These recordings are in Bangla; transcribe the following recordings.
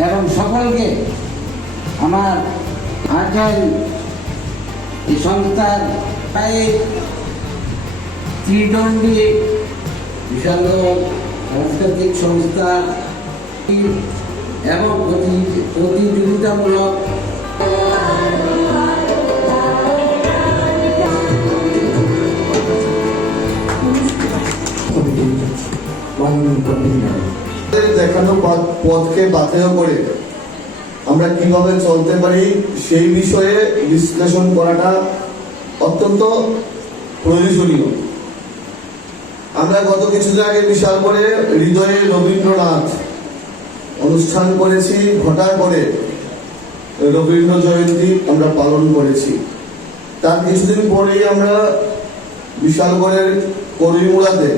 এবং সকলকে আমার আজল এই সংস্থার প্রায় ত্রিদণ্ডী বিশাল সাংস্কৃতিক সংস্থা এবং প্রতিযোগিতামূলক প্রতি- প্রতিযোগিতামূলক আমাদের দেখানো পথকে বাতিল করে আমরা কীভাবে চলতে পারি সেই বিষয়ে বিশ্লেষণ করাটা অত্যন্ত প্রয়োজনীয়। আমরা গত কিছুদিন আগে বিশাল করে হৃদয়ে রবীন্দ্রনাথ অনুষ্ঠান করেছি, ঘটার পরে রবীন্দ্র জয়ন্তী আমরা পালন করেছি। তার কিছুদিন পরেই আমরা বিশালগড়ের করিমুড়াতে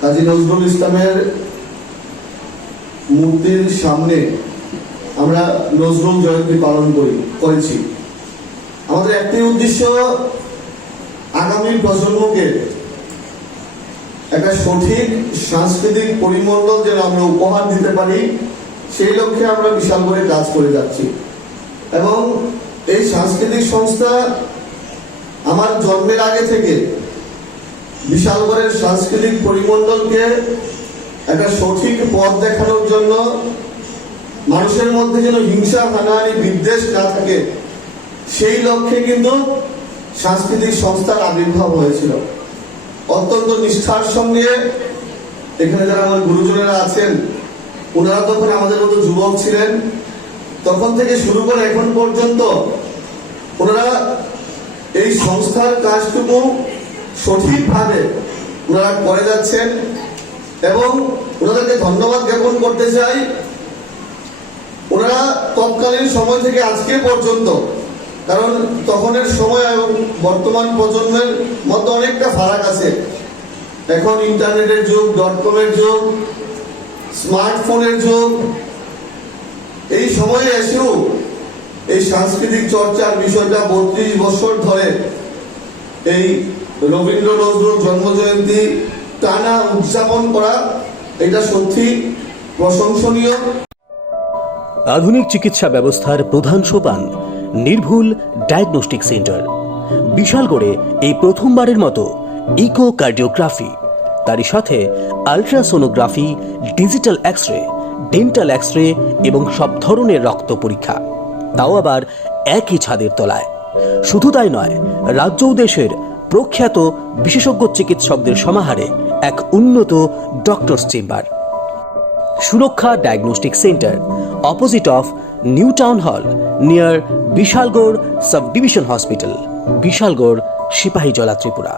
কাজী নজরুল ইসলামের মূর্তির সামনে আমরা নজরুল জয়ন্তী পালন করি, করেছি। আমাদের একটি উদ্দেশ্য আগামী প্রজন্মকে একটা সঠিক সাংস্কৃতিক পরিমণ্ডল যেন আমরা উপহার দিতে পারি, সেই লক্ষ্যে আমরা বিশাল করে কাজ করে যাচ্ছি। এবং এই সাংস্কৃতিক সংস্থা আমার জন্মের আগে থেকে বিশালগড়ের সাংস্কৃতিক পরিমণ্ডলকে একটা সঠিক পথ দেখানোর জন্য মানুষের মধ্যে যেন হিংসা হানাহানি বিদ্বেষ না থাকে, সেই লক্ষ্যে কিন্তু সাংস্কৃতিক সংস্থার আবির্ভাব হয়েছিল। অত্যন্ত নিষ্ঠার সঙ্গে এখানে যারা আমার গুরুজনেরা আছেন, ওনারা তখন আমাদের মতো যুবক ছিলেন। তখন থেকে শুরু করে এখন পর্যন্ত ওনারা এই সংস্থার কাজটুকু সঠিকভাবে ওনারা করে যাচ্ছেন। এবং ওনাদেরকে ধন্যবাদ জ্ঞাপন করতে চাই। ওনারা তৎকালীন সময় থেকে আজকে পর্যন্ত, কারণ তখনের সময় এবং বর্তমান প্রজন্মের মধ্যে অনেকটা ফারাক আছে। এখন ইন্টারনেটের যুগ ডট কমের যুগ, স্মার্টফোনের যুগ। এই সময়ে এসেও এই সাংস্কৃতিক চর্চার বিষয়টা বত্রিশ বছর ধরে এই রবীন্দ্র নজরুল জন্মজয়ন্তী টানা উদযাপন করা, এটা সত্যি প্রশংসনীয়। আধুনিক চিকিৎসা ব্যবস্থার প্রধান সোপান, নির্ভুল ডায়াগনস্টিক সেন্টার। বিশাল বিশালগড়ে এই প্রথমবারের মতো ইকো কার্ডিওগ্রাফি তারই সাথে ultrasonography, digital X ray dental X ray এবং সব ধরনের রক্ত পরীক্ষা। তাও আবার একই ছাদের তলায়। শুধু তাই নয়, রাজ্য দেশের প্রখ্যাত বিশেষজ্ঞ চিকিৎসকদের সমাহারে এক উন্নত doctors chamber Suraksha diagnostic centre opposite of new town hall near Bishalgarh sub division hospital Bishalgarh Sepahijala Tripura